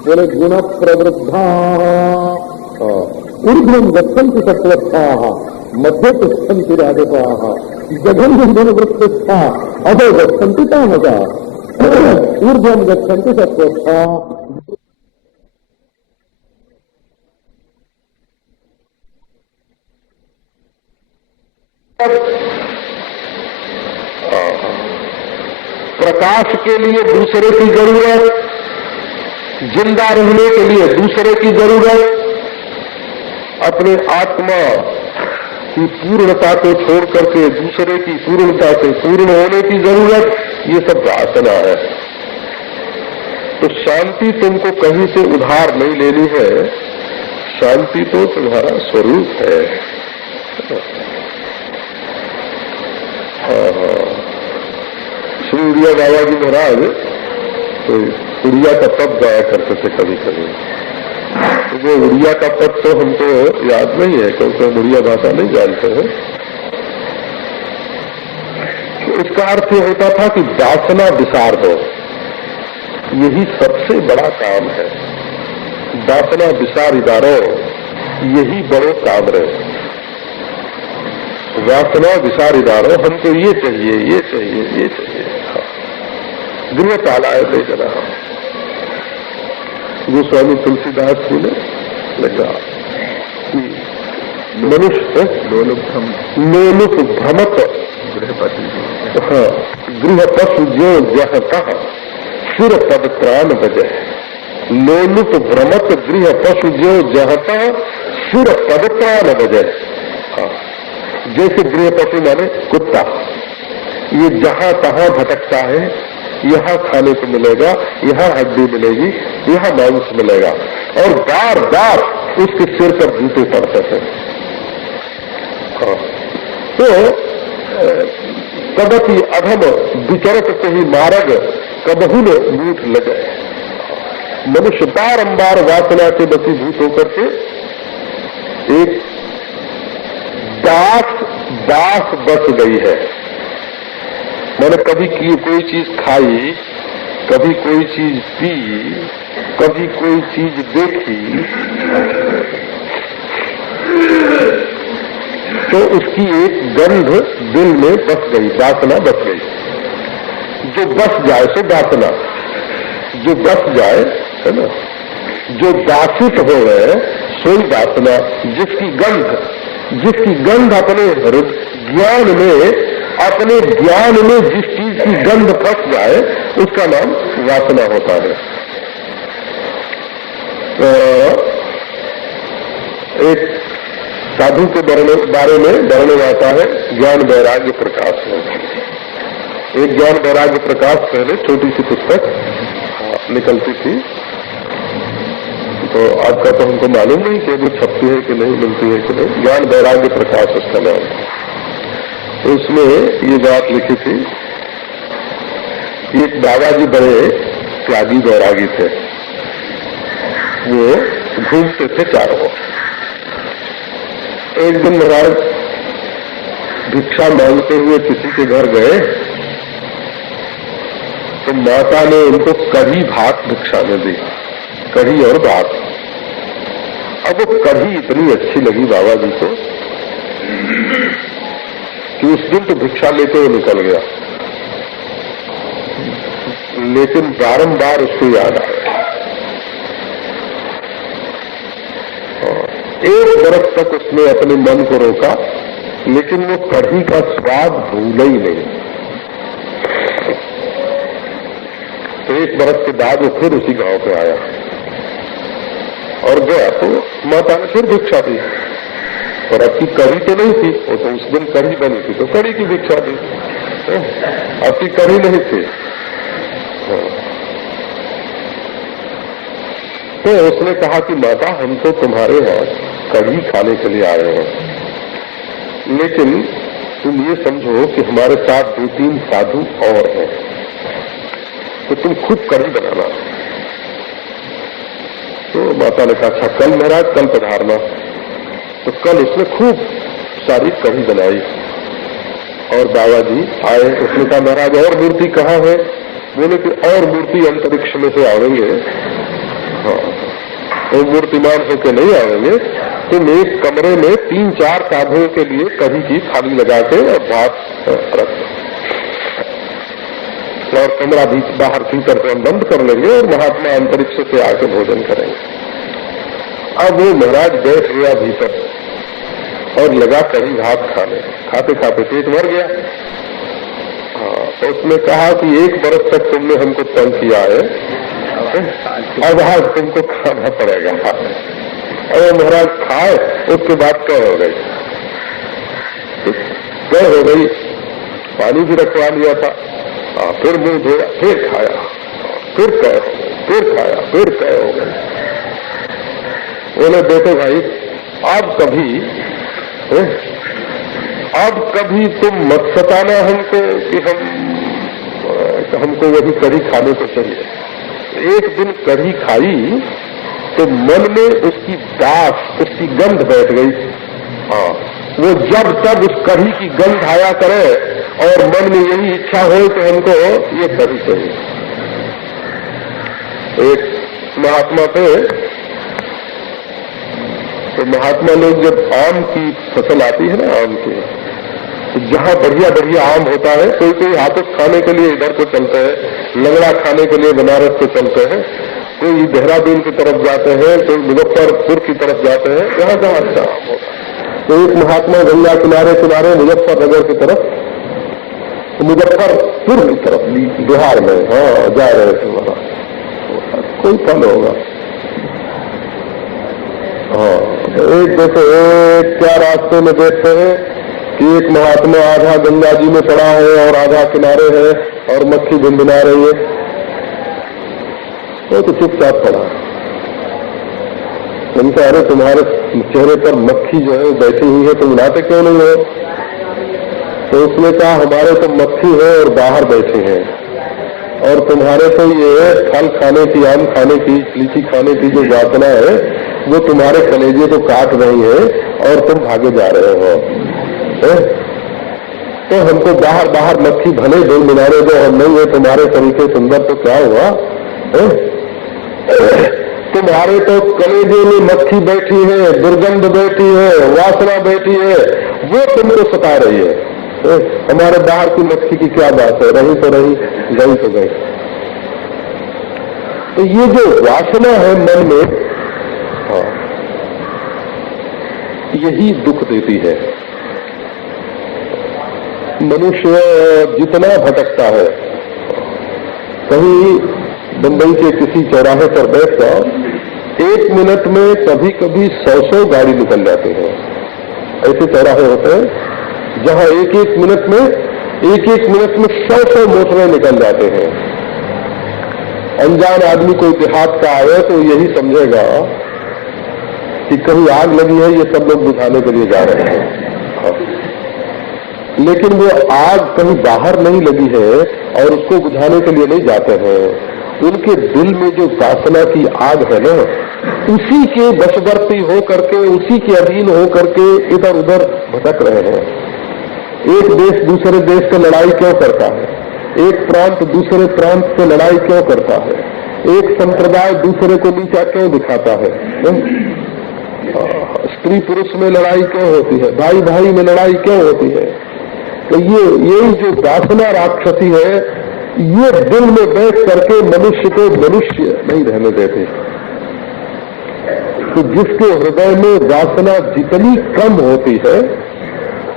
बोले गुण प्रवृद्धा ऊर्ध्वं गच्छन्ति सत्त्वस्थाः मध्य तिष्ठन्ति राजसाः जघन्यं गुणवृत्तिस्था अधो गच्छन्ति तामसाः ऊर्ध्वं गच्छन्ति सत्त्वस्थाः। प्रकाश के लिए दूसरे की जरूरत, जिंदा रहने के लिए दूसरे की जरूरत, अपने आत्मा की पूर्णता को छोड़ करके दूसरे की पूर्णता से पूर्ण होने की जरूरत, ये सब वासना है। तो शांति तुमको कहीं से उधार नहीं लेनी है, शांति तो तुम्हारा स्वरूप है। श्री उड़िया बाबा जी महाराज तो उड़िया का पद गाया करते थे कभी कभी। तो वो उड़िया का पद तो हमको याद नहीं है क्योंकि हम उड़िया भाषा नहीं जानते हैं। तो इसका अर्थ ये होता था कि वासना विसार दो, यही सबसे बड़ा काम है। वासना विसारिदारो, यही बड़ो काम रहे। वासना विसारिदारो, हमको ये चाहिए, ये चाहिए, ये चाहिए। गृह पालाय दे जना। गोस्वामी तुलसीदास जी ने लिखा कि मनुष्य लोलुप भ्रमत गृह पशु जो जहता सिर पद प्राण बजय। लोलुप भ्रमत गृह पशु जो जहता सिर पद प्राण बजय। जैसे गृह पशु माने कुत्ता, ये जहां तहां भटकता है, यहाँ खाने को मिलेगा, यहाँ हड्डी मिलेगी, यहाँ मांस मिलेगा, और बार बार उसके सिर पर जूते पड़ते थे। तो कदपि अधम विचरत से ही मार्ग कबहू मूठ लगे। मनुष्य बारंबार वासना से बसीभूत होकर के एक दास बस गई है। मैंने कभी कोई चीज खाई, कभी कोई चीज पी, कभी कोई चीज देखी, तो उसकी एक गंध दिल में बस गई, वासना बस गई। जो बस जाए सो वासना, जो बस जाए है ना, जो दासित हो गए सोई वासना। जिसकी गंध अपने ज्ञान में जिस चीज की गंध फंस जाए उसका नाम वासना होता है। एक साधु के बारे में वर्णन आता है ज्ञान वैराग्य प्रकाश में। एक ज्ञान वैराग्य प्रकाश पहले छोटी सी पुस्तक निकलती थी, तो आपका तो हमको मालूम नहीं कि वो छपती है कि नहीं, मिलती है कि नहीं। ज्ञान वैराग्य प्रकाश उसका नाम। तो उसमें ये बात लिखी थी, एक दादाजी बड़े त्यागी वैरागी थे। वो घूमते थे चारों। एक दिन महाराज भिक्षा मांगते हुए किसी के घर गए, तो माता ने उनको कढ़ी भात भिक्षा में दी, कढ़ी और भात। अब वो कढ़ी इतनी अच्छी लगी बाबा जी को कि उस दिन तो भिक्षा लेते हुए निकल गया, लेकिन बारंबार उसको याद आया। एक बरस तक उसने अपने मन को रोका, लेकिन वो कढ़ी का स्वाद भूला ही नहीं। तो एक बरस के बाद वो फिर उसी गांव पे आया और गया, तो माता ने फिर भिक्षा दी। और अब की कढ़ी तो नहीं थी, वो तो उस दिन कढ़ी बनी थी तो कढ़ी की भिक्षा दी। अब की कढ़ी नहीं थी। तो उसने कहा कि माता, हम तो तुम्हारे यहाँ कढ़ी खाने के लिए आए हैं, लेकिन तुम ये समझो कि हमारे साथ 2-3 साधु और हैं, तो तुम खुद कढ़ी बनाना। तो माता ने कहा अच्छा कल महाराज, कल पधारना। तो कल उसने खूब सारी कढ़ी बनाई और बाबा जी आए। उसने कहा महाराज और मूर्ति कहाँ है? बोले कि और मूर्ति अंतरिक्ष में से आवेंगे, हाँ, वो मूर्तिमान होके नहीं आएंगे। तुम एक कमरे में 3-4 साधुओं के लिए कभी की थाली लगा के और भात रख दो और कमरा भी बाहर भीतर से हम बंद कर लेंगे और महात्मा अंतरिक्ष से आके भोजन करेंगे। अब वो महाराज बैठ गया भीतर और लगा कहीं भात खाने, खाते खाते पेट भर गया। हाँ, तो उसने कहा कि 1 बरस तक तुमने हमको तंग किया है, अब आज तुमको खाना पड़ेगा। अरे महाराज खाए, उसके बाद कह हो गई, कह हो गई, पानी भी रखवा लिया था। फिर मुंह धोया, फिर खाया, फिर कह हो गई, फिर खाया, फिर कह हो गई। बोले देखो भाई, अब कभी तुम मत सताना हमको कि हमको वही कढ़ी खाने को चाहिए। एक दिन कढ़ी खाई तो मन में उसकी दास, उसकी गंध बैठ गई। हाँ, वो जब तब उस कढ़ी की गंध आया करे और मन में यही इच्छा हो तो हमको ये कढ़ी चाहिए। एक महात्मा थे, तो महात्मा लोग जब आम की फसल आती है ना, आम की, तो जहाँ बढ़िया बढ़िया आम होता है, कोई हाथस खाने के लिए इधर को चलते हैं, लंगड़ा खाने के लिए बनारस को चलते हैं, कोई देहरादून की तरफ जाते हैं, कोई मुजफ्फरपुर की तरफ जाते हैं, जहाँ जहाँ अच्छा आम होता है। तो एक महात्मा गंगा किनारे किनारे मुजफ्फरनगर की तरफ, मुजफ्फरपुर की तरफ बिहार में, हाँ, जा रहे थे। वहां कोई फल होगा। हाँ, एक देखो, एक क्या रास्ते में देखते हैं कि एक महात्मा आधा गंगा जी में पड़ा है और आधा किनारे है और मक्खी भिनभिना रही है। वो तो चुपचाप पड़ा। उनका, अरे तुम्हारे चेहरे पर मक्खी जो है बैठी हुई है, तुम उड़ाते क्यों नहीं हो? तो उसने कहा, हमारे तो मक्खी है और बाहर बैठे हैं, और तुम्हारे तो ये फल खाने की, आम खाने की, लीची खाने की जो वासना है वो तुम्हारे कलेजे को काट रही है और तुम भागे जा रहे हो। तो हमको बाहर बाहर मक्खी भले ढूंढ मिलाने दो, हम नहीं है तुम्हारे तरीके सुंदर, तो क्या हुआ? तुम्हारे तो कलेजे में मक्खी बैठी है, दुर्गंध बैठी है, वासना बैठी है, वो तुमको सता रही है। हमारे बाहर की मक्खी की क्या बात है? रही तो रही, गई तो गई। तो ये जो वासना है मन में, हाँ, यही दुख देती है। मनुष्य जितना भटकता है, कहीं बंबई के किसी चौराहे पर बैठ जाओ, 1 मिनट में कभी कभी 100 गाड़ी निकल जाती है। ऐसे चौराहे होते हैं जहां एक एक मिनट में 100 मोटरें निकल जाते हैं। अनजान आदमी कोई देहात का आए तो यही समझेगा कि कहीं आग लगी है, ये सब लोग बुझाने के लिए जा रहे हैं। हाँ। लेकिन वो आग कहीं बाहर नहीं लगी है और उसको बुझाने के लिए नहीं जाते हैं। उनके दिल में जो वासना की आग है ना, उसी के वशवर्ती हो करके, उसी के अधीन हो करके इधर उधर भटक रहे हैं। एक देश दूसरे देश से लड़ाई क्यों करता है? एक प्रांत दूसरे प्रांत से लड़ाई क्यों करता है? एक संप्रदाय दूसरे को नीचा क्यों दिखाता है? स्त्री पुरुष में लड़ाई क्यों होती है? भाई भाई में लड़ाई क्यों होती है? तो ये जो वासना राक्षसी है, ये दिल में बैठ करके मनुष्य को मनुष्य नहीं रहने देते। तो जिसके हृदय में वासना जितनी कम होती है,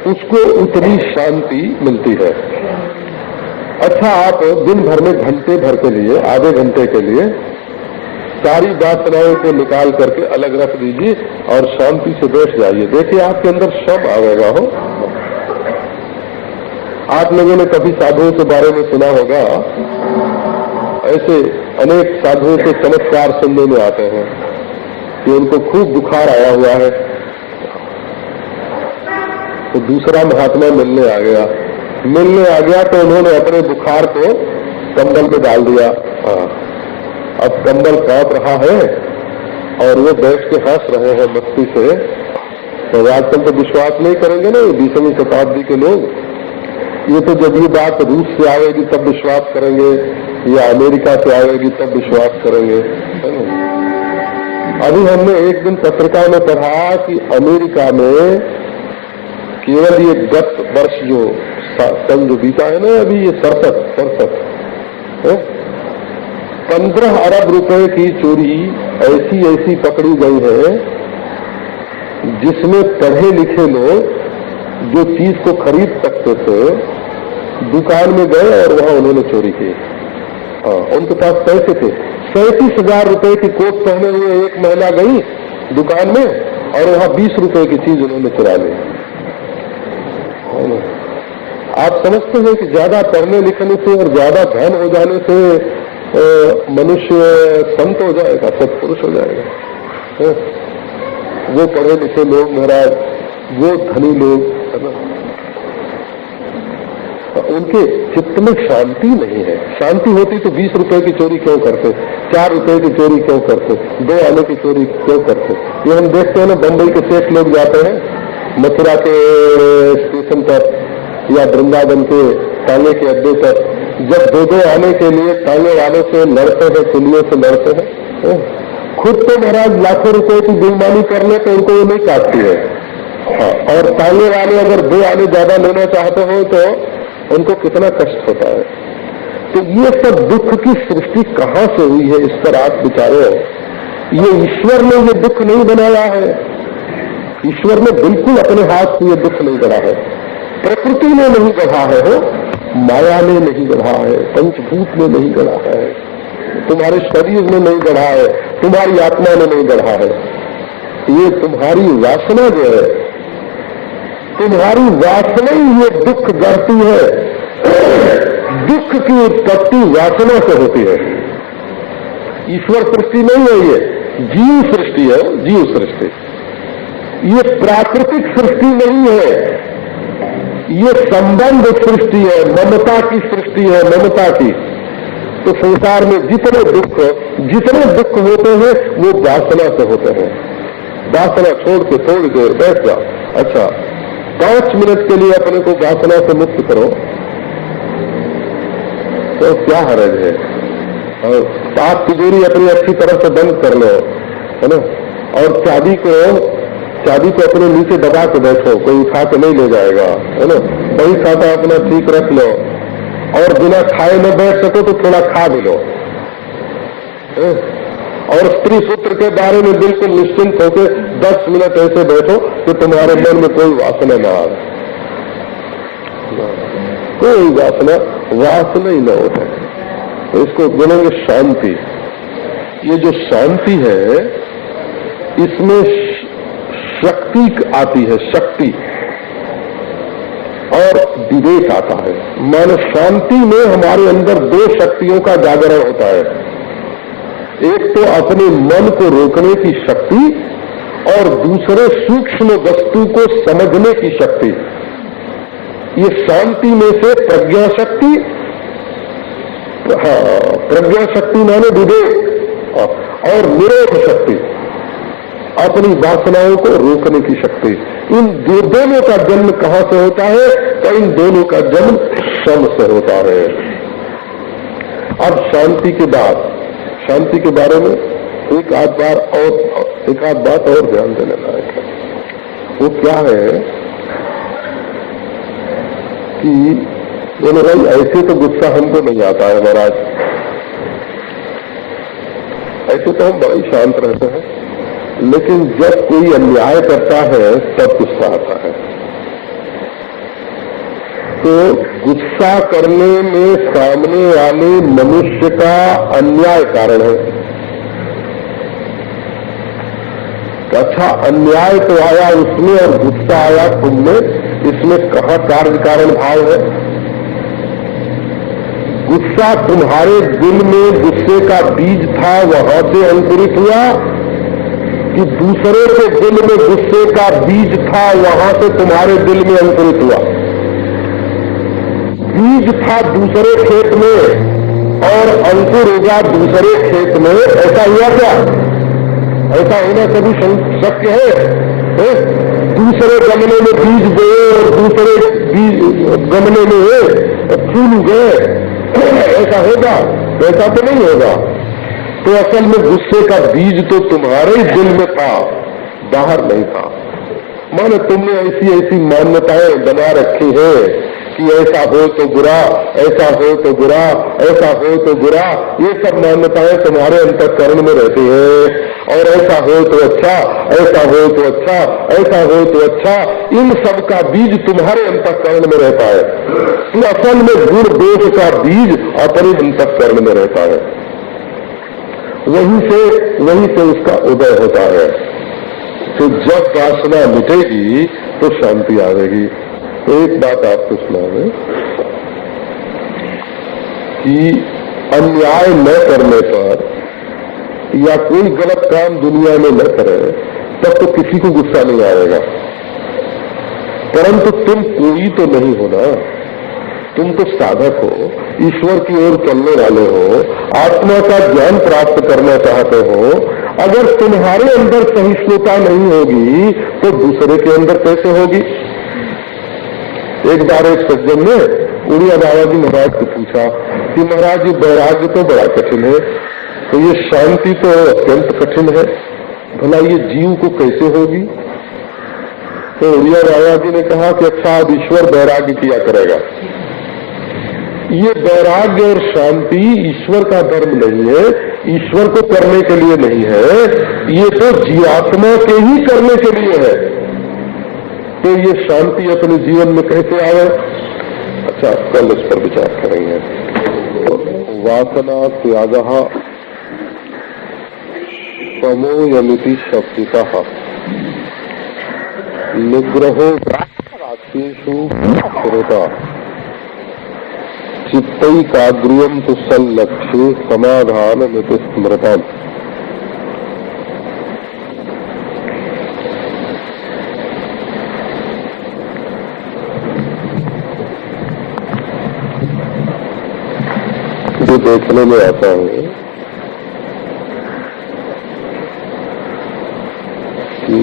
उसको उतनी शांति मिलती है। अच्छा, आप दिन भर में घंटे भर के लिए, आधे घंटे के लिए सारी वासनाओं को निकाल करके अलग रख दीजिए और शांति से बैठ जाइए। देखिए, आपके अंदर सब आवेगा। हो, आप लोगों ने कभी साधुओं के बारे में सुना होगा, ऐसे अनेक साधुओं के चमत्कार सुनने में आते हैं कि उनको खूब बुखार आया हुआ है, तो दूसरा महात्मा मिलने आ गया तो उन्होंने अपने बुखार को कंबल में डाल दिया। अब कंबल कांप रहा है और वो बैठ के हंस रहे हैं मस्ती से। तो आजकल तो विश्वास नहीं करेंगे ना 20वीं शताब्दी के लोग। ये तो जब ये बात रूस से आएगी तब विश्वास करेंगे, या अमेरिका से आएगी तब विश्वास करेंगे, है ना? अभी हमने एक दिन पत्रिका में पढ़ा कि अमेरिका में केवल ये गत वर्ष जो सन जो बीता है ना, अभी ये 67 15 अरब रुपए की चोरी ऐसी पकड़ी गई है, जिसमें पढ़े लिखे लोग जो चीज को खरीद सकते थे दुकान में गए और वहां उन्होंने चोरी की। हाँ, उनके पास पैसे थे। 37,000 रुपए की कोट पहने हुए एक महिला गई दुकान में और वहां 20 रुपए की चीज उन्होंने चुरा ली। आप समझते हैं कि ज्यादा पढ़ने लिखने से और ज्यादा धन हो जाने से मनुष्य संत हो जाएगा, सत्पुरुष हो जाएगा? वो पढ़े लिखे लोग महाराज, वो धनी लोग है ना, उनके चित्त में शांति नहीं है। शांति होती तो 20 रुपए की चोरी क्यों करते, 4 रुपए की चोरी क्यों करते, 2 आने की चोरी क्यों करते? ये हम देखते हैं ना, बंबई के सेठ लोग जाते हैं मथुरा के स्टेशन पर या वृंदावन के तांगे के अड्डे पर, जब 2 आने के लिए तांगे वालों से लड़ते हैं, कुलियों से लड़ते हैं, खुद तो महाराज लाखों रुपए की बेईमानी कर ले तो उनको वो नहीं काटती है। हाँ, और तांगे वाले अगर 2 आने ज्यादा लेना चाहते हो तो उनको कितना कष्ट होता है। तो ये सब दुख की सृष्टि कहाँ से हुई है, इस पर आप विचारो। ये ईश्वर ने ये दुख नहीं बनाया है, ईश्वर ने बिल्कुल अपने हाथ से ये दुख नहीं गढ़ा है, प्रकृति ने नहीं गढ़ा है, हो माया ने नहीं गढ़ा है, पंचभूत ने नहीं गढ़ा है, तुम्हारे शरीर में नहीं गढ़ा है, तुम्हारी आत्मा ने नहीं गढ़ा है। ये तुम्हारी वासना जो है, तुम्हारी वासना ही ये दुख गढ़ती है। दुख की उत्पत्ति वासना से होती है। ईश्वर सृष्टि नहीं है, ये जीव सृष्टि है, जीव सृष्टि। ये प्राकृतिक सृष्टि नहीं है, ये संबंध सृष्टि है, ममता की सृष्टि है, ममता की। तो संसार में जितने दुख होते हैं वो वासना से होते हैं। वासना छोड़ के थोड़ी देर बैठ जाओ, अच्छा 5 मिनट के लिए अपने को वासना से मुक्त करो तो क्या हर्ज है। और आप तिजोरी अपनी अच्छी तरह से बंद कर लो, है ना, और चाबी को अपने नीचे दबा के बैठो, कोई उठा के नहीं ले जाएगा, है ना। बही खाता अपना ठीक रख लो, और बिना खाए न बैठ सको तो थोड़ा खा भी लो। और स्त्री पुत्र के बारे में बिल्कुल निश्चिंत होकर 10 मिनट ऐसे बैठो कि तुम्हारे मन में कोई वासना न आए, कोई वासना ही न होता। तो इसको बोलेंगे शांति। ये जो शांति है इसमें शक्ति आती है, शक्ति और विवेक आता है। मानो शांति में हमारे अंदर 2 शक्तियों का जागरण होता है। एक तो अपने मन को रोकने की शक्ति और दूसरे सूक्ष्म वस्तु को समझने की शक्ति। ये शांति में से प्रज्ञा शक्ति, प्रज्ञा शक्ति माने विवेक, और निरोध शक्ति अपनी वासनाओं को रोकने की शक्ति। इन दोनों का जन्म कहां से होता है? तो इन दोनों का जन्म श्रम से होता है। अब शांति के बाद, शांति के बारे में एक आध बात और ध्यान देने लायक है। वो क्या है कि बोले भाई ऐसे तो गुस्सा हमको नहीं आता है महाराज, ऐसे तो हम बड़े शांत रहते हैं, लेकिन जब कोई अन्याय करता है तब गुस्सा आता है। तो गुस्सा करने में सामने वाले मनुष्य का अन्याय कारण है। अच्छा, अन्याय तो आया उसमें और गुस्सा आया तुमने, इसमें कहाँ कार्य कारण भाव है? गुस्सा तुम्हारे दिल में गुस्से का बीज था, वहां से अंकुरित हुआ, कि दूसरे के दिल में गुस्से का बीज था, वहां से तुम्हारे दिल में अंकुरित हुआ? बीज था दूसरे खेत में और अंकुर होगा दूसरे खेत में, ऐसा हुआ क्या? ऐसा होना कभी शक्य है? दूसरे गमले में बीज गए और दूसरे गमले में फूल गए, ऐसा होगा? ऐसा तो नहीं होगा। तो असल में गुस्से का बीज तो तुम्हारे ही दिल में था, बाहर नहीं था। माने तुमने ऐसी ऐसी मान्यताएं बना रखी है कि ऐसा हो तो बुरा, ऐसा हो तो बुरा, ऐसा हो तो बुरा, ये सब मान्यताएं तुम्हारे अंतःकरण में रहती है। और ऐसा हो तो अच्छा, ऐसा हो तो अच्छा, ऐसा हो तो अच्छा, इन सब का बीज तुम्हारे अंतःकरण में रहता है। तो असल में गुण दोष का बीज अपने अंतःकरण में रहता है, वहीं से उसका उदय होता है। तो जब वासना मिटेगी तो शांति आएगी। तो एक बात आपको सुनावे कि अन्याय न करने पर या कोई गलत काम दुनिया में न करे तब तो किसी को गुस्सा नहीं आएगा, परंतु तुम कोई तो नहीं हो ना, तुम तो साधक हो, ईश्वर की ओर चलने वाले हो, आत्मा का ज्ञान प्राप्त करना चाहते हो। अगर तुम्हारे अंदर सहिष्णुता नहीं होगी तो दूसरे के अंदर कैसे होगी? एक बार एक सज्जन ने उड़िया बाबा जी महाराज से पूछा कि महाराज ये वैराग्य तो बड़ा कठिन है, तो ये शांति तो अत्यंत कठिन है, भला ये जीव को कैसे होगी? तो उड़िया बाबा जी ने कहा कि अच्छा अब ईश्वर वैराग्य किया करेगा। ये वैराग्य और शांति ईश्वर का धर्म नहीं है, ईश्वर को करने के लिए नहीं है, ये तो जीवात्मा के ही करने के लिए है। तो ये शांति अपने जीवन में कैसे आए? अच्छा, कल इस पर विचार करेंगे। वासना त्याग समोयमिति शब्दितः निग्रहो राक्षेषु श्रोता चित्तैकाग्र्यं तु सल्लक्ष्ये समाधानमिति स्मृतम्। जो देखने में आता है कि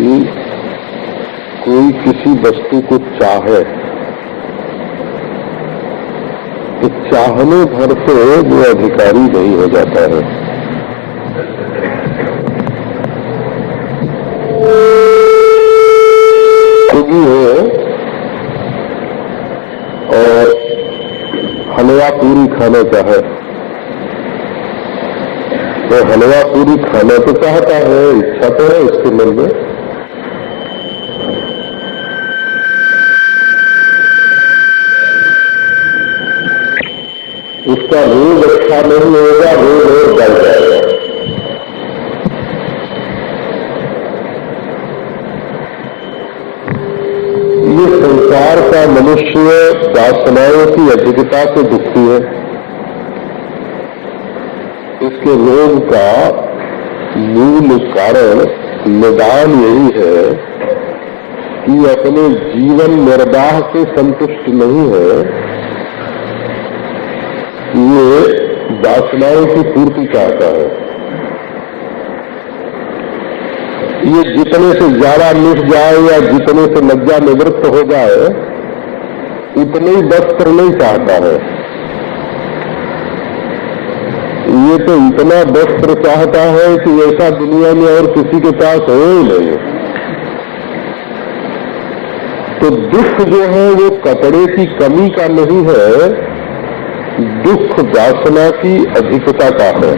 कोई किसी वस्तु को चाहे तो चाहने भर से वो अधिकारी नहीं हो जाता है। सुगी है और हलवा पूरी खाना चाहे तो हलवा पूरी खाना तो चाहता है, इच्छा तो है उसके मन में, उसका रोग अच्छा नहीं होगा, रोग और बढ़ जाएगा। ये संसार का मनुष्य वासनाओं की अधिकता से दुखी है। इसके रोग का मूल कारण निदान यही है कि अपने जीवन निर्वाह से संतुष्ट नहीं है, ये वासनाओं की पूर्ति चाहता है। ये जितने से ज्यादा मिट जाए या जितने से लज्जा निवृत्त हो जाए उतने ही वस्त्र नहीं चाहता है, ये तो इतना वस्त्र चाहता है कि ऐसा दुनिया में और किसी के पास हो ही नहीं। तो दुख जो है वो कपड़े की कमी का नहीं है, दुख वासना की अधिकता का है।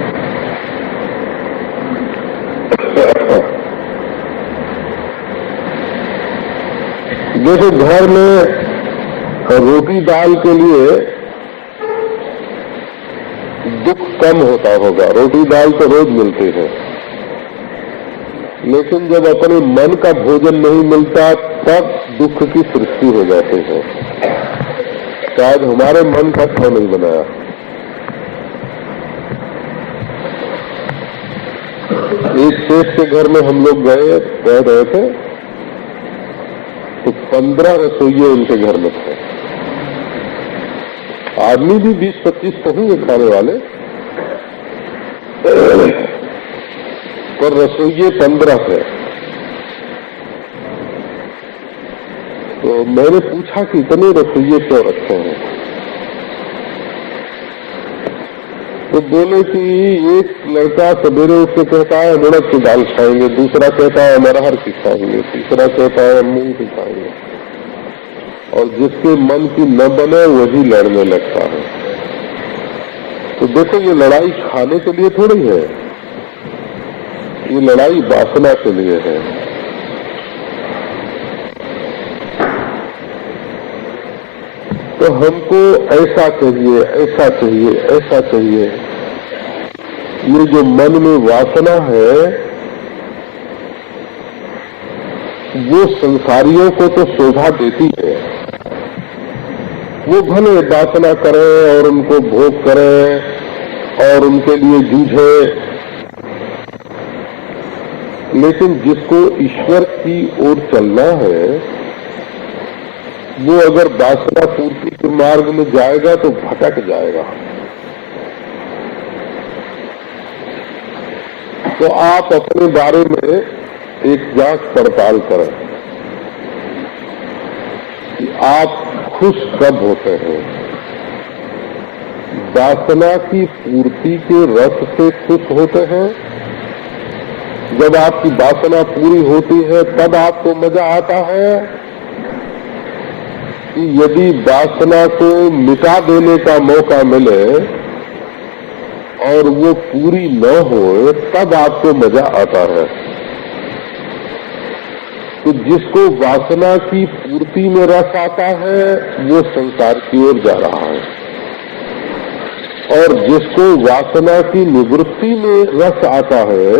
जैसे घर में रोटी दाल के लिए दुख कम होता होगा, रोटी दाल तो रोज मिलती है, लेकिन जब अपने मन का भोजन नहीं मिलता तब दुख की सृष्टि हो जाती है। शायद हमारे मन का क्यों नहीं बनाया। एक शेख के घर में हम लोग रह रहे थे तो 15 रसोइये उनके घर में थे। आदमी भी 20-25 तो होंगे खाने वाले, पर रसोइये 15 थे। तो मैंने पूछा कि इतने रसोइये क्यों रखे हैं? तो बोले कि एक लड़का सवेरे उठ के कहता है उड़द की दाल खाएंगे, दूसरा कहता है अरहर की खाएंगे, तीसरा कहता है मूंग की खाएंगे, और जिसके मन की न बने वही लड़ने लगता है। तो देखो ये लड़ाई खाने के लिए थोड़ी है, ये लड़ाई वासना के लिए है। तो हमको ऐसा चाहिए, ऐसा चाहिए, ऐसा चाहिए। ये जो मन में वासना है वो संसारियों को तो शोभा देती है। वो भले वासना करें और उनको भोग करें और उनके लिए जूझे, लेकिन जिसको ईश्वर की ओर चलना है वो अगर वासना पूर्ति के मार्ग में जाएगा तो भटक जाएगा। तो आप अपने बारे में एक जांच पड़ताल करें कि आप खुश कब होते हैं। वासना की पूर्ति के रस से खुश होते हैं। जब आपकी वासना पूरी होती है तब आपको मजा आता है कि यदि वासना को मिटा देने का मौका मिले और वो पूरी न हो तब आपको मजा आता है। तो जिसको वासना की पूर्ति में रस आता है वो संसार की ओर जा रहा है, और जिसको वासना की निवृत्ति में रस आता है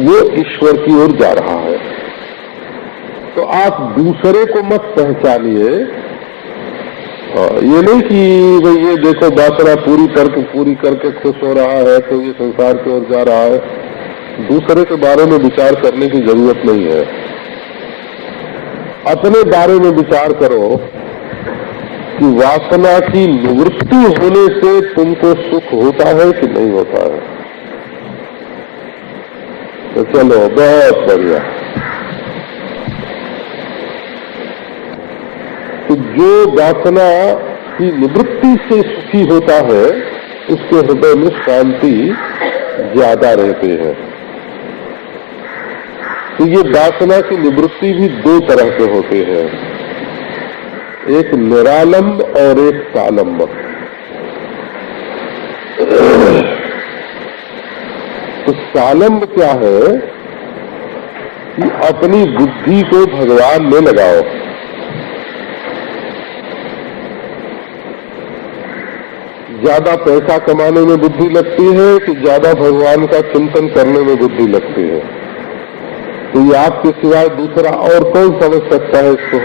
वो ईश्वर की ओर जा रहा है। तो आप दूसरे को मत पहचानिए। ये नहीं कि भाई ये देखो वासना पूरी करके खुश हो रहा है तो ये संसार की ओर जा रहा है। दूसरे के बारे में विचार करने की जरूरत नहीं है। अपने बारे में विचार करो कि वासना की निवृत्ति होने से तुमको सुख होता है कि नहीं होता है। तो चलो, बहुत बढ़िया। तो जो वासना की निवृत्ति से सुखी होता है उसके हृदय में शांति ज्यादा रहती है। तो ये वासना की निवृत्ति भी दो तरह के होते हैं, एक निरालंब और एक सालंब। तो सालंब क्या है कि अपनी बुद्धि को भगवान में लगाओ। ज्यादा पैसा कमाने में बुद्धि लगती है कि ज्यादा भगवान का चिंतन करने में बुद्धि लगती है। तो ये आपके सिवाय दूसरा और कौन समझ सकता है इसको।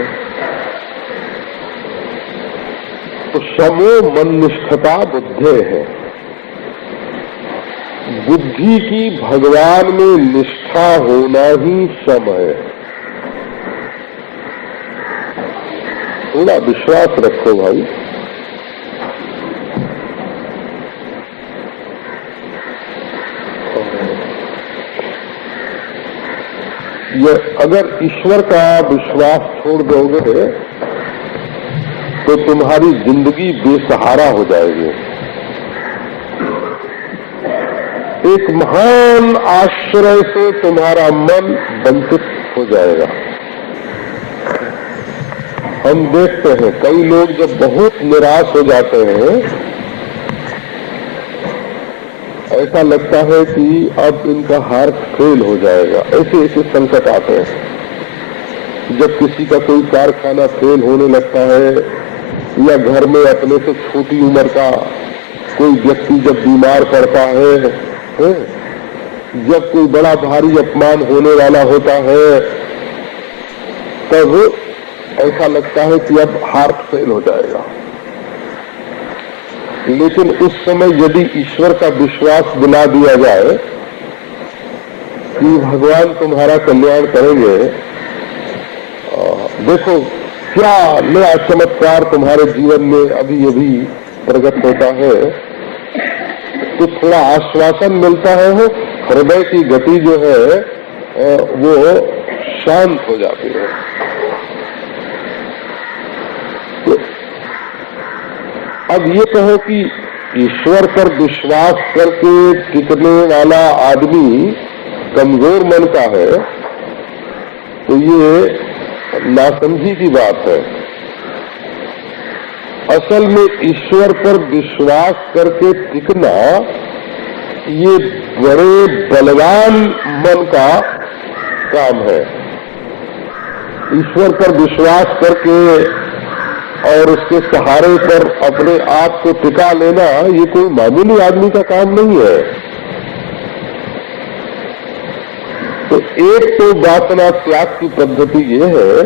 तो शमो मन निष्ठता बुद्धे है। बुद्धि की भगवान में निष्ठा होना ही शम है। थोड़ा विश्वास रखो भाई। ये अगर ईश्वर का विश्वास छोड़ दोगे तो तुम्हारी जिंदगी बेसहारा हो जाएगी। एक महान आश्रय से तुम्हारा मन वंचित हो जाएगा। हम देखते हैं कई लोग जब बहुत निराश हो जाते हैं, ऐसा लगता है कि अब इनका हार्ट फेल हो जाएगा। ऐसे ऐसे संकट आते हैं। जब किसी का कोई कारखाना फेल होने लगता है या घर में अपने से छोटी उम्र का कोई व्यक्ति जब बीमार पड़ता है, जब कोई बड़ा भारी अपमान होने वाला होता है, तब ऐसा लगता है कि अब हार्ट फेल हो जाएगा। लेकिन उस समय यदि ईश्वर का विश्वास दिला दिया जाए कि भगवान तुम्हारा कल्याण करेंगे, देखो क्या नया चमत्कार तुम्हारे जीवन में अभी अभी प्रकट होता है, तो थोड़ा आश्वासन मिलता है। हृदय की गति जो है वो शांत हो जाती है। अब ये कहो कि ईश्वर पर विश्वास करके टिकने वाला आदमी कमजोर मन का है, तो ये नासमझी की बात है। असल में ईश्वर पर विश्वास करके टिकना ये बड़े बलवान मन का काम है। ईश्वर पर विश्वास करके और उसके सहारे पर अपने आप को टिका लेना ये कोई मामूली आदमी का काम नहीं है। तो एक तो वासना त्याग की पद्धति ये है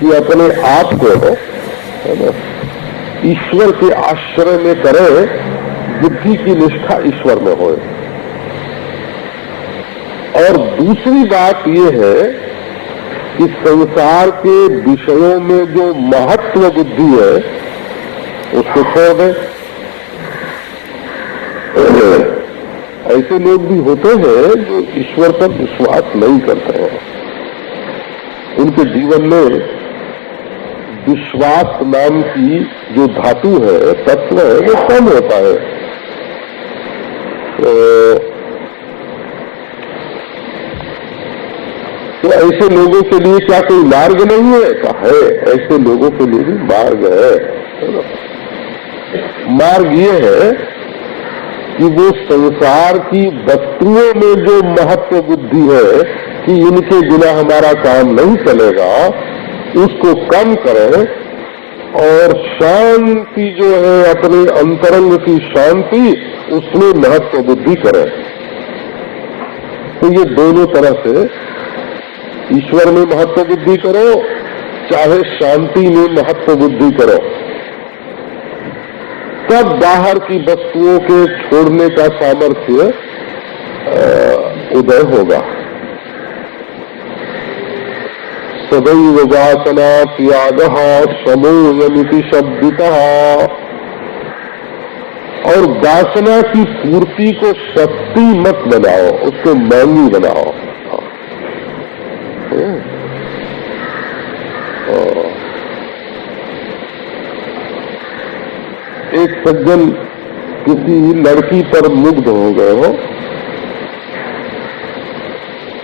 कि अपने आप को है ना ईश्वर के आश्रय में करे, बुद्धि की निष्ठा ईश्वर में होए। और दूसरी बात ये है कि संसार के विषयों में जो महत्व बुद्धि है उसको छोड़ दे। ऐसे लोग भी होते हैं जो ईश्वर पर विश्वास नहीं करते हैं। उनके जीवन में विश्वास नाम की जो धातु है, तत्व है, वो कम होता है। तो ऐसे लोगों के लिए क्या कोई मार्ग नहीं है? कहा है, ऐसे लोगों के लिए भी मार्ग है। मार्ग ये है कि वो संसार की वस्तुओं में जो महत्व बुद्धि है कि इनके बिना हमारा काम नहीं चलेगा, उसको कम करें और शांति जो है अपने अंतरंग की शांति, उसमें महत्व बुद्धि करें। तो ये दोनों तरह से ईश्वर में महत्व बुद्धि करो, चाहे शांति में महत्व बुद्धि करो, तब बाहर की वस्तुओं के छोड़ने का सामर्थ्य उदय होगा। सदैव वासना त्यागः समोयमिति शब्दितः। और वासना की पूर्ति को शक्ति मत बनाओ, उसको मांगी बनाओ। एक सज्जन किसी लड़की पर मुग्ध हो गए हो,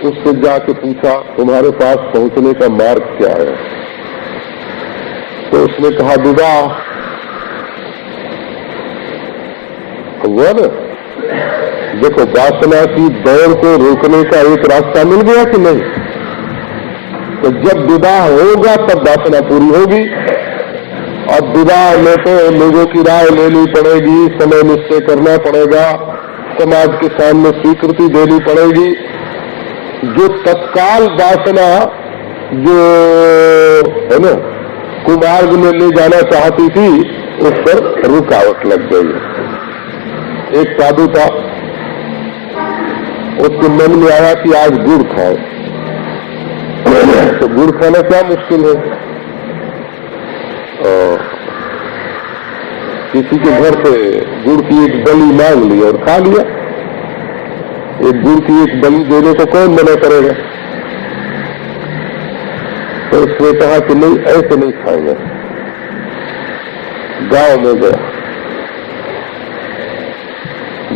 उससे जाके पूछा तुम्हारे पास पहुंचने का मार्ग क्या है? तो उसने कहा विवाह। हुआ ना? देखो, वासना की दौड़ को रोकने का एक रास्ता मिल गया कि नहीं? तो जब विवाह होगा तब वासना पूरी होगी। अब विवाह में तो लोगों की राय लेनी पड़ेगी, समय निश्चय करना पड़ेगा, समाज के सामने स्वीकृति देनी पड़ेगी। जो तत्काल वासना जो है ना कुमार्ग में ले जाना चाहती थी, उस पर रुकावट लग गई। एक साधु था, उसके मन में आया कि आज गुड़ खाए। तो गुड़ खाना क्या मुश्किल है? किसी के घर से गुड़ की एक बली मांग ली और खा लिया। एक गुड़ की एक बली देने को कौन मना करेगा? तो उसने कहा कि नहीं, ऐसे नहीं खाएंगे। गांव में गया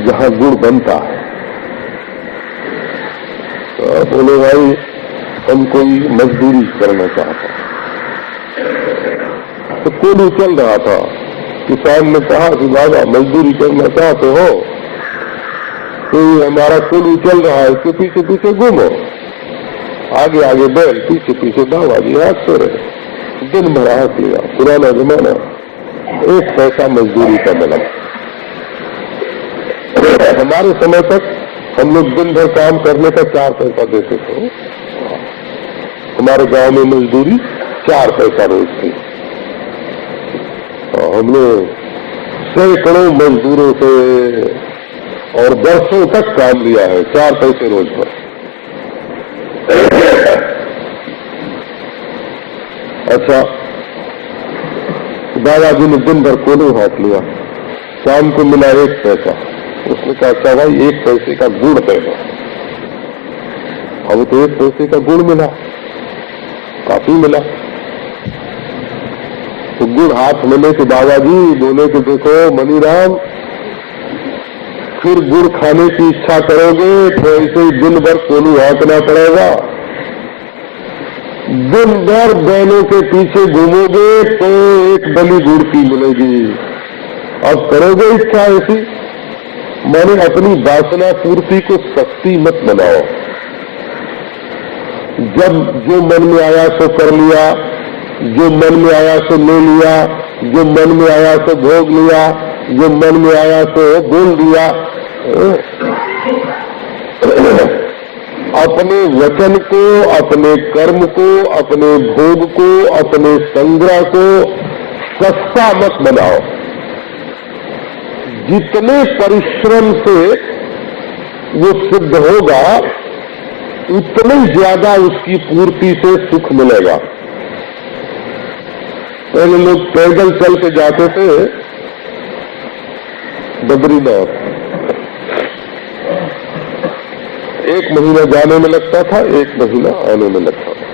जहां गुड़ बनता है, तो बोले भाई हम कोई मजदूरी करना चाहता। तो कोई चल रहा था, किसान ने कहा कि बाबा मजदूरी करना चाहते हो तो हमारा कुल चल रहा है, इसके पीछे पीछे घूमो, आगे आगे बैल, पीछे पीछे दावाजी हाथ से रहे। दिन भर हाथ लिया, पुराना जमाना, 1 पैसा मजदूरी का मिला। हमारे समय तक हम लोग दिन भर काम करने का 4 पैसा देते थे। हमारे गांव में मजदूरी 4 पैसा रोज थी। हमने सैकड़ों मजदूरों से और वर्षों तक काम लिया है, 4 पैसे रोज पर। अच्छा, दादाजी ने दिन भर कोने हाथ लिया, शाम को मिला 1 पैसा। उसने कहा अच्छा भाई 1 पैसे का गुड़ दे दो। अब तो 1 पैसे का गुड़ मिला, काफी मिला। तो गुड़ हाथ मिले कि बाबा जी, बोले कि देखो मनीराम, फिर गुड़ खाने की इच्छा करोगे तो ऐसे ही दिन भर कोलू हाँकना पड़ेगा, दिन भर बैलों के पीछे घूमोगे तो एक डली गुड़ की मिलेगी। अब करोगे इच्छा ऐसी? मैंने अपनी वासना पूर्ति को सस्ती मत बनाओ। जब जो मन में आया सो कर लिया, जो मन में आया सो ले लिया, जो मन में आया सो भोग लिया, जो मन में आया सो बोल दिया। अपने वचन को, अपने कर्म को, अपने भोग को, अपने संग्रह को सस्ता मत बनाओ। जितने परिश्रम से वो सिद्ध होगा उतने ज्यादा उसकी पूर्ति से सुख मिलेगा। पहले लोग पैदल चल के जाते थे बद्रीनाथ, 1 महीना जाने में लगता था, 1 महीना आने में लगता था।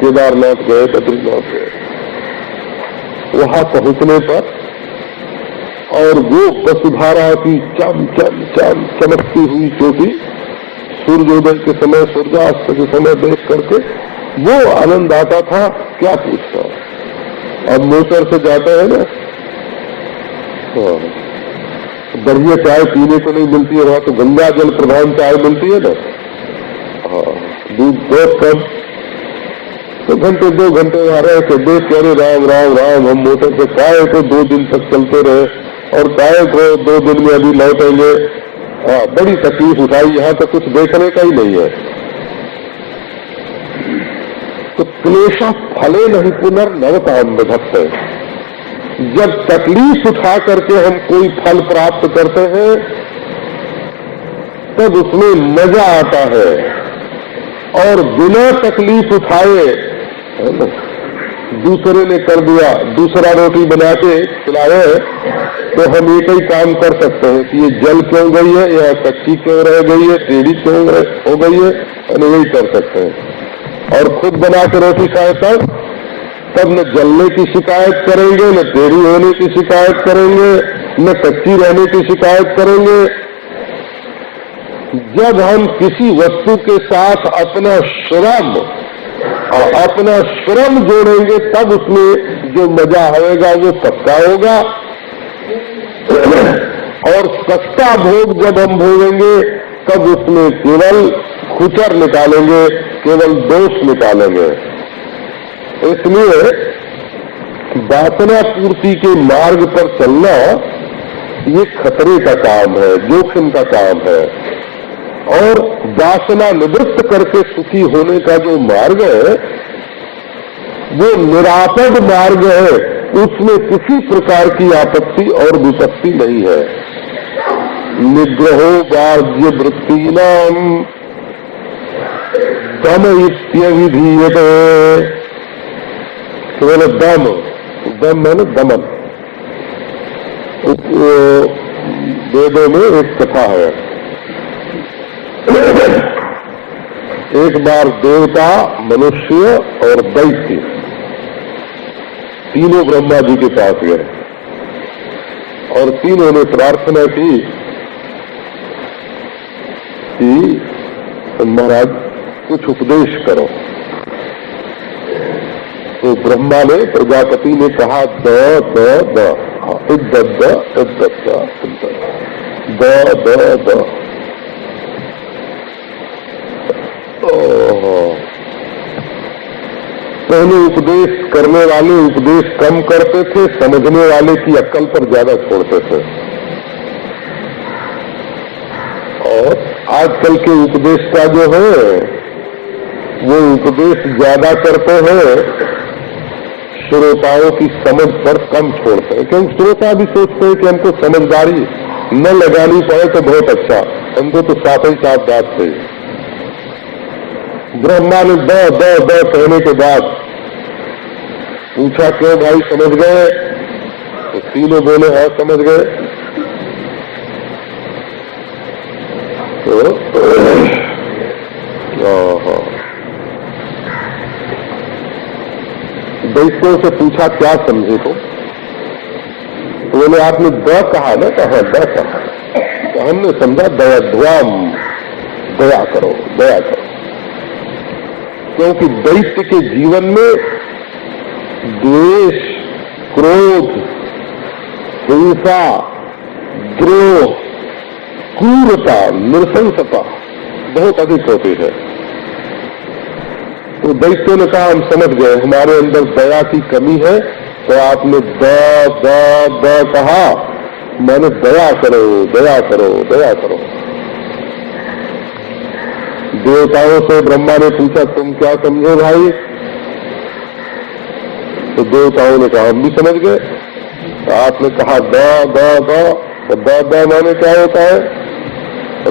केदारनाथ गए, बद्रीनाथ गए, वहां पहुंचने पर और वो वसुधारा की चम चम चम चमकती हुई चोटी सूर्योदय के समय, सूर्यास्त के समय देख करके वो आनंद आता था, क्या पूछता। अब मोटर से जाते हैं ना, बढ़िया चाय पीने को नहीं मिलती है, वहां तो गंगा जल प्रधान चाय मिलती है ना। दूध बहुत कम, तो घंटे 2 घंटे वहां रहे थे, देख के अरे राम राम राम, हम मोटर से काय को 2 दिन तक चलते रहे और काय को 2 दिन में अभी लौटेंगे। बड़ी तकलीफ उठाई, यहाँ तो कुछ देखने का ही नहीं है। तो क्लेशा फले नहीं पुनर्नवताम विधत्ते। जब तकलीफ उठा करके हम कोई फल प्राप्त करते हैं तब उसमें मजा आता है, और बिना तकलीफ उठाए, है ना, दूसरे ने कर दिया, दूसरा रोटी बना के खिलाए, तो हम एक ही काम कर सकते हैं कि ये जल क्यों गई है, या कच्ची क्यों रह गई है, टेढ़ी क्यों हो गई है, वही कर सकते हैं। और खुद बना के रोटी खाए तब न जलने की शिकायत करेंगे, न टेढ़ी होने की शिकायत करेंगे, न कच्ची रहने की शिकायत करेंगे। जब हम किसी वस्तु के साथ अपना श्रम जोड़ेंगे तब उसमें जो मजा आएगा वो पक्का होगा। और सस्ता भोग जब हम भोगेंगे तब उसमें केवल खुचर निकालेंगे, केवल दोष निकालेंगे। इसलिए वासना पूर्ति के मार्ग पर चलना ये खतरे का काम है, जोखिम का काम है। और वासना निवृत्त करके सुखी होने का जो मार्ग है वो निरापद मार्ग है, उसमें किसी प्रकार की आपत्ति और विपत्ति नहीं है। निग्रहो बाह्य वृत्तीनाम दम इत्यभिधीयते। केवल दम है ना, दमन। वेदों में एक कथा है, एक बार देवता, मनुष्य और दैत्य तीनों ब्रह्मा जी के पास गए और तीनों ने प्रार्थना की कि महाराज कुछ उपदेश करो। तो ब्रह्मा ने, प्रजापति ने कहा द पहले उपदेश करने वाले उपदेश कम करते थे, समझने वाले की अक्ल पर ज्यादा छोड़ते थे। और आजकल के उपदेशता जो है वो उपदेश ज्यादा करते हैं, श्रोताओं की समझ पर कम छोड़ते हैं। क्योंकि श्रोता भी सोचते हैं कि हमको समझदारी न लगानी पड़े तो बहुत अच्छा, हमको तो साथ ही साथ बात चाहिए। ब्रह्मा ने द कहने के बाद पूछा, क्यों भाई समझ गए? तो तीनों बोले हाँ समझ गए। तो दैत्यों से पूछा क्या समझे तो बोले आपने द कहा ना, कहा द कहा, तो हमने समझा दयाध्वाम, दया करो दया करो। क्योंकि दैत्य के जीवन में द्वेष, क्रोध, हिंसा, द्रोह, क्रूरता, नृशंसता बहुत अधिक होती है। तो दैत्यों ने कहा हम समझ गए हमारे अंदर दया की कमी है, तो आपने द द द कहा, मैंने दया करो दया करो दया करो। देवताओं से ब्रह्मा ने पूछा तुम क्या समझे भाई? तो देवताओं ने कहा हम भी समझ गए। तो आपने कहा द द द, तो द माने क्या होता है?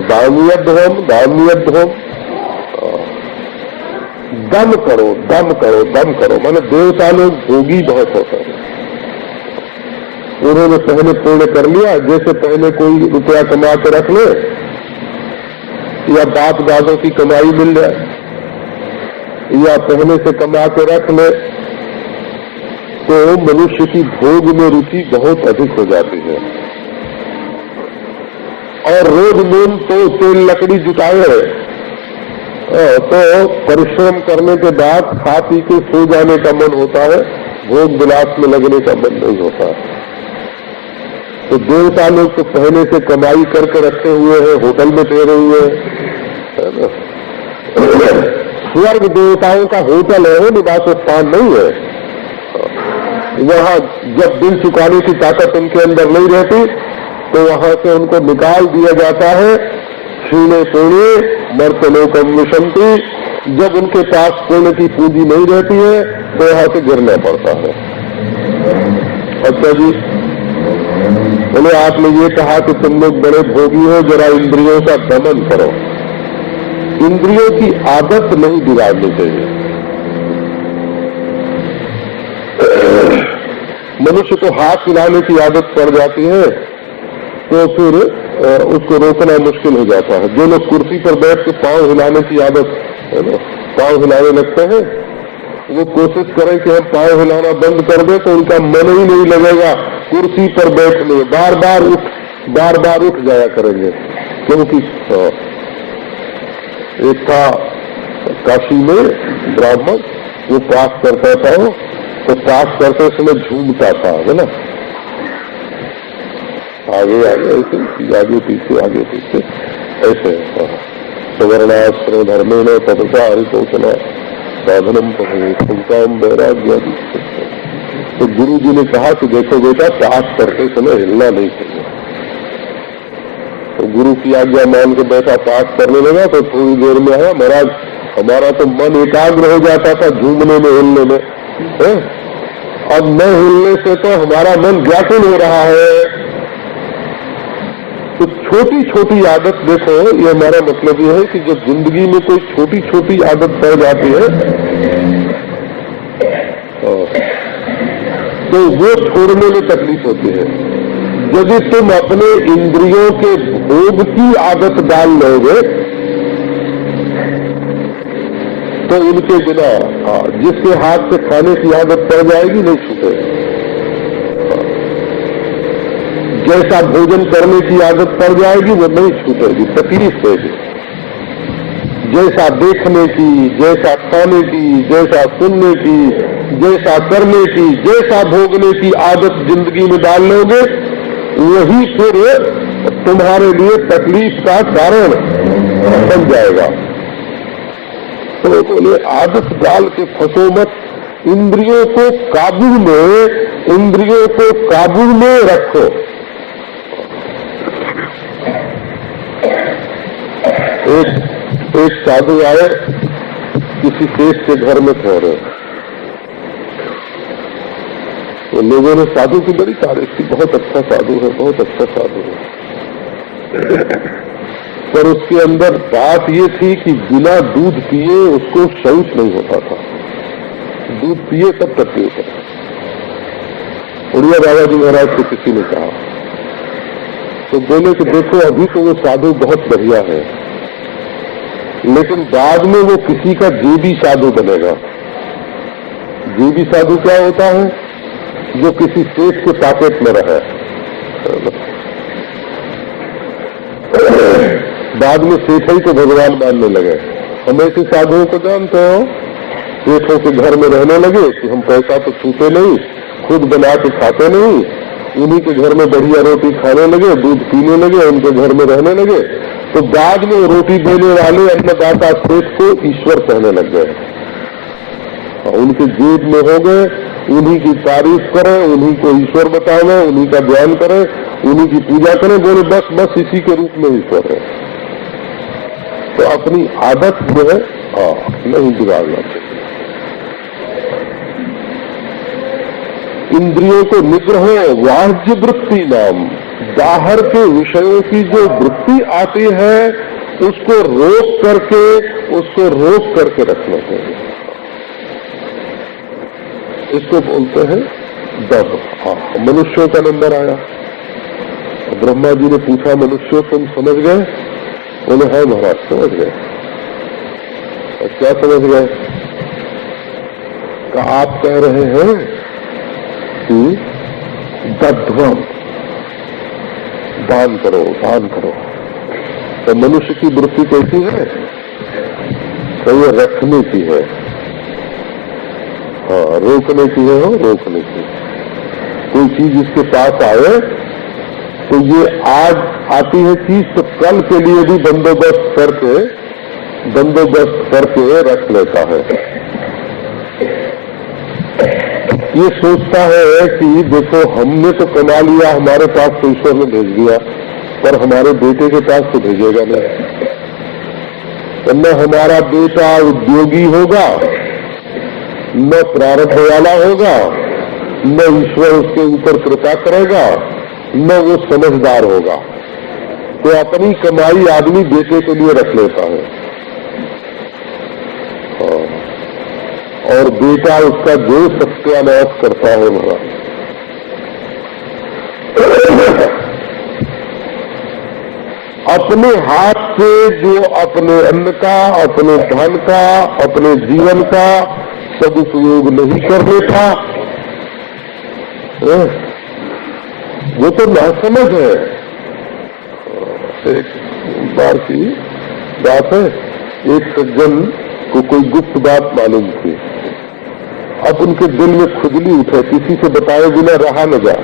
दाम्यध्वम दाम्यध्वम, दम करो दम करो दम करो। माने देवता लोग भोगी बहुत होते हैं, उन्होंने पहले पूर्ण कर लिया। जैसे पहले कोई रुपया कमा के रख ले या बाप दादों की कमाई मिल जाए या पहले से कमा के रख ले, तो मनुष्य की भोग में रुचि बहुत अधिक हो जाती है। और रोज मून तो तेल लकड़ी जुटाए तो परिश्रम करने के बाद खा पी के सो जाने का मन होता है, भोग विलास में लगने का मन नहीं होता। तो देवता लोग तो पहले से कमाई करके रखे हुए हैं, होटल में ठहरे हुए हैं। स्वर्ग देवताओं का होटल है, निवास स्थान नहीं है। वहाँ जब दिन चुकाने की ताकत उनके अंदर नहीं रहती तो वहाँ से उनको निकाल दिया जाता है। क्षीणे पुण्य मर्तलोकम विशंति, जब उनके पास पुण्य की पूंजी नहीं रहती है तो यहाँ से गिरना पड़ता है। अच्छा जी, बोले आपने ये कहा कि तुम लोग बड़े भोगी हो, जरा इंद्रियों का दमन करो। इंद्रियों की आदत नहीं बिगाड़नी चाहिए। मनुष्य को हाथ हिलाने की आदत पड़ जाती है तो फिर उसको रोकना मुश्किल हो जाता है। जो लोग कुर्सी पर बैठ के पांव हिलाने की आदत है ना, पांव हिलाने लगते हैं, वो कोशिश करें कि हम पांव हिलाना बंद कर दें तो उनका मन ही नहीं लगेगा कुर्सी पर बैठने, बार बार उठ जाया करेंगे। क्योंकि एक था काशी में ब्राह्मण, वो पास करता था, तो पास करते समय झूमता था, है ना, आगे आगे ऐसे, आगे पीछे ऐसे। सवर्णाश्रम धर्मेण तपसा हरिकौशला साधनम पहुंचाम वैराग्य। तो गुरु जी ने कहा कि देखो बेटा, पास करते समय हिलना नहीं चाहिए। तो गुरु की आज्ञा मान के बैठा, पास करने लगा तो थोड़ी देर में आया, महाराज हमारा तो मन एकाग्र हो जाता था झूमने में हिलने में, अब न हिलने से तो हमारा मन व्याकुल हो रहा है। तो छोटी छोटी आदत देखो, ये हमारा मतलब ये है कि जब जिंदगी में कोई छोटी छोटी आदत पड़ जाती है तो वो छोड़ने में तकलीफ होती है। यदि तुम अपने इंद्रियों के भोग की आदत डाल लोगे तो इनके बिना जिसके हाथ से खाने की आदत पड़ जाएगी नहीं छूटेगी। जैसा भोजन करने की आदत पड़ जाएगी वो नहीं छूटेगी, तकलीफ देगी। जैसा देखने की, जैसा खाने की, जैसा सुनने की, जैसा करने की, जैसा भोगने की आदत जिंदगी में डाल लोगे वही फिर तुम्हारे लिए तकलीफ का कारण बन जाएगा। तो बोले आदत डाल के फंसो मत, इंद्रियों को काबू में रखो। एक साधु आए, किसी सेठ के घर में ठहरे, तो लोगों ने साधु की बड़ी तारीफ की, बहुत अच्छा साधु है, बहुत अच्छा साधु है। पर उसके अंदर बात ये थी कि बिना दूध पिए उसको शौच नहीं होता था, दूध पिए तब तक पिए था। उड़िया बाबा जी महाराज को किसी ने कहा, तो बोले कि देखो अभी तो वो साधु बहुत बढ़िया है, लेकिन बाद में वो किसी का जेबी साधु बनेगा। जीवी साधु क्या होता है? जो किसी सेठ के पॉकेट में रहे, बाद में सेठ ही को भगवान मानने लगे। हम ऐसे साधुओं को जानते हो, सेठों के घर में रहने लगे कि हम पैसा तो छूते नहीं, खुद बना के खाते नहीं, उन्हीं के घर में बढ़िया रोटी खाने लगे, दूध पीने लगे, उनके घर में रहने लगे, तो बाद में रोटी देने वाले अन्नदाता सेठ को ईश्वर कहने लग गए। उनके जेब में हो गए, उन्हीं की तारीफ करें, उन्हीं को ईश्वर बतावें, उन्हीं का ध्यान करें, उन्हीं की पूजा करें, बोले बस बस इसी के रूप में ईश्वर है। तो अपनी आदत जो है नहीं बिगाड़ना चाहिए। इंद्रियों को निग्रह वाह्य वृत्ति नाम, बाहर के विषयों की जो वृत्ति आती है उसको रोक करके रखना चाहिए। इसको बोलते हैं दब। मनुष्यों का नंबर आया, ब्रह्मा जी ने पूछा, मनुष्यों तुम समझ गए? बोले हाँ महाराज समझ गए। और क्या समझ गए? कि आप कह रहे हैं कि दध्वम, दान करो दान करो। तो मनुष्य की वृत्ति कैसी है? तो ये रखने की है, हाँ रोकने की है, रोकने की। कोई चीज इसके पास आए तो ये आज आती है चीज, तो कल के लिए भी बंदोबस्त करके रख लेता है। ये सोचता है कि देखो हमने तो कमा लिया, हमारे पास तो ईश्वर ने भेज दिया, पर हमारे बेटे के पास तो भेजेगा नहीं। तो न हमारा बेटा उद्योगी होगा, न प्रारब्ध वाला होगा, न ईश्वर उसके ऊपर कृपा करेगा, न वो समझदार होगा। तो अपनी कमाई आदमी बेटे के लिए रख लेता है, और बेटा उसका जो सत्यानाश करता है वहां। अपने हाथ से जो अपने अन्न का, अपने धन का, अपने जीवन का सदुपयोग नहीं कर लेता, वो तो नासमझ है। एक बार की बात है, एक सज्जन को कोई गुप्त बात मालूम थी। अब उनके दिल में खुजली उठे, किसी से बताए बिना रहा न जाए।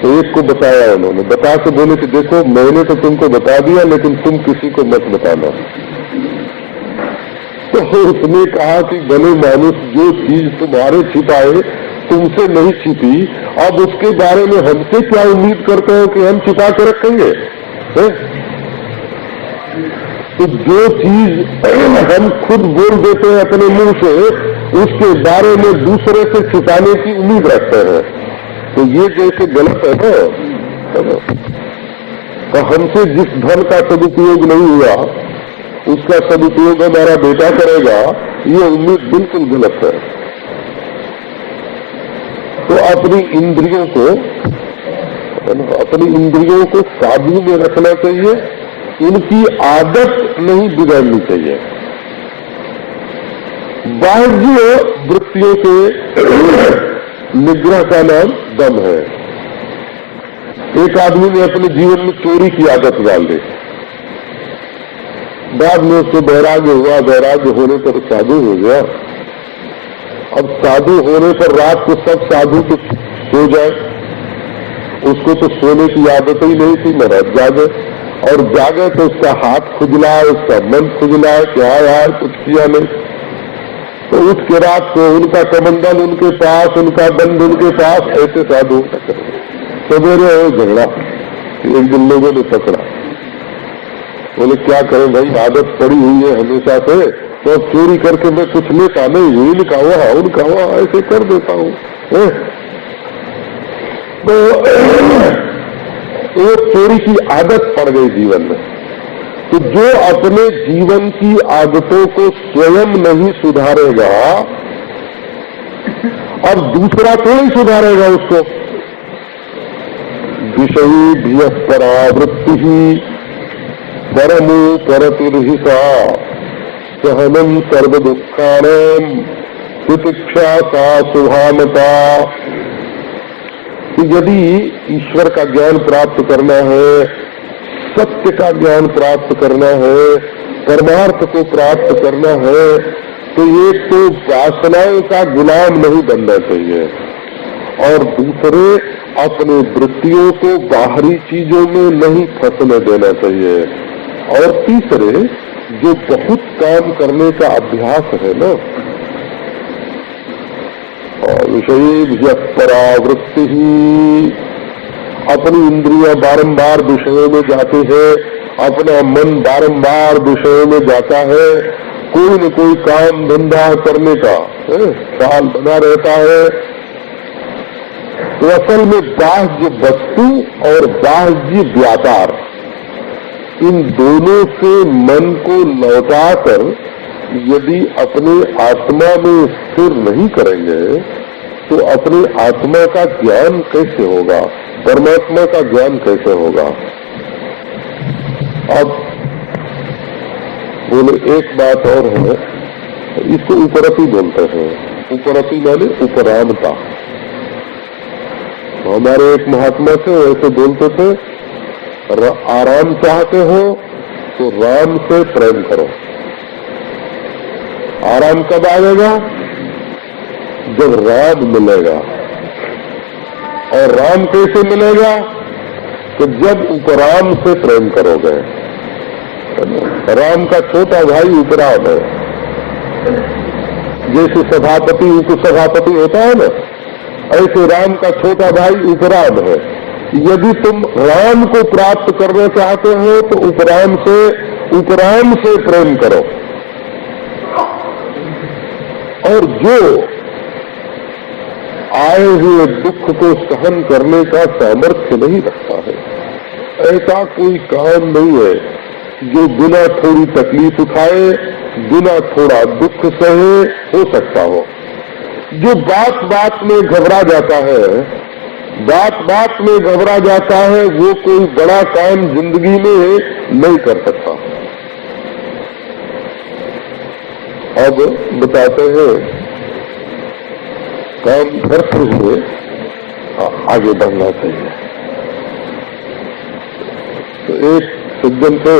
तो एक को बताया उन्होंने, बता के बोले कि देखो मैंने तो तुमको बता दिया, लेकिन तुम किसी को मत बताना। तो उसने कहा कि भले मानुष, जो चीज तुम्हारे छिपाए तुमसे नहीं छिपी, अब उसके बारे में हमसे क्या उम्मीद करते हो कि हम छिपा के रखेंगे? तो जो चीज हम खुद बोल देते हैं अपने मुंह से, उसके बारे में दूसरे से छिपाने की उम्मीद रखते हैं। तो ये जैसे गलत है ना। तो हमसे जिस धन का सदुपयोग नहीं हुआ, उसका सदुपयोग हमारा बेटा करेगा, ये उम्मीद बिल्कुल गलत है। तो अपनी इंद्रियों को काबू में रखना चाहिए, इनकी आदत नहीं बिगड़नी चाहिए। बाह्य वृत्तियों से निग्रह का नाम दम है। एक आदमी ने अपने जीवन में चोरी की आदत डाल दी, बाद में उसको वैराग्य हुआ, वैराग्य होने पर साधु हो गया। अब साधु होने पर रात को सब साधु तो सो जाए, उसको तो सोने की आदत ही नहीं थी, महाराज जागे, और जागे तो उसका हाथ खुजलाए, उसका मन खुजलाए, क्या यार कुछ किया नहीं। तो उठ के रात को उनका कमंडल उनके पास, उनका दंड उनके पास, ऐसे साधु सवेरे हो झगड़ा। एक दिन लोगों ने पकड़ा, बोले क्या करें भाई, आदत पड़ी हुई है हमेशा से, तो अब चोरी करके मैं कुछ लेता नहीं, इनका हुआ ऐसे कर देता हूँ। तो चोरी की आदत पड़ गई जीवन में। तो जो अपने जीवन की आदतों को स्वयं नहीं सुधारेगा, अब दूसरा कोई सुधारेगा उसको। विषयी भिय परावृत्ति ही परमो परतिर्हिता सहनम सर्व दुखानाम तितिक्षा सा शुभामता। कि यदि ईश्वर का ज्ञान प्राप्त करना है, सत्य का ज्ञान प्राप्त करना है, परमार्थ को प्राप्त करना है, तो एक तो वासनाओं का गुलाम नहीं बनना चाहिए, और दूसरे अपने वृत्तियों को बाहरी चीजों में नहीं फंसने देना चाहिए, और तीसरे जो बहुत काम करने का अभ्यास है ना, विषय परावृत्ति ही, अपनी इंद्रियां बारंबार विषयों में जाती है, अपना मन बारंबार विषयों में जाता है, कोई न कोई काम धंधा करने का ख्याल बना रहता है। तो असल में बाह्य वस्तु और बाह्य व्यापार, इन दोनों से मन को लौटाकर यदि अपने आत्मा में स्थिर नहीं करेंगे तो अपनी आत्मा का ज्ञान कैसे होगा, परमात्मा का ज्ञान कैसे होगा। अब बोले एक बात और है, इसको उपरति बोलते हैं। उपरति माने उपरामता। हमारे एक महात्मा थे, ऐसे बोलते थे, आराम चाहते हो तो राम से प्रेम करो। आराम कब आएगा? जब राम मिलेगा। और राम कैसे मिलेगा? तो जब उपराम से प्रेम करोगे। राम का छोटा भाई उपराम है, जैसे सभापति उपसभापति होता है ना, ऐसे राम का छोटा भाई उपराम है। यदि तुम राम को प्राप्त करना चाहते हो तो उपराम से प्रेम करो। और जो आए हुए दुख को सहन करने का सामर्थ्य नहीं रखता है, ऐसा कोई काम नहीं है जो बिना थोड़ी तकलीफ उठाए, बिना थोड़ा दुख सहे हो सकता हो। जो बात बात में घबरा जाता है, वो कोई बड़ा काम जिंदगी में नहीं कर सकता। अब बताते हैं, काम करते हुए आगे बढ़ना चाहिए। तो एक सज्जन थे,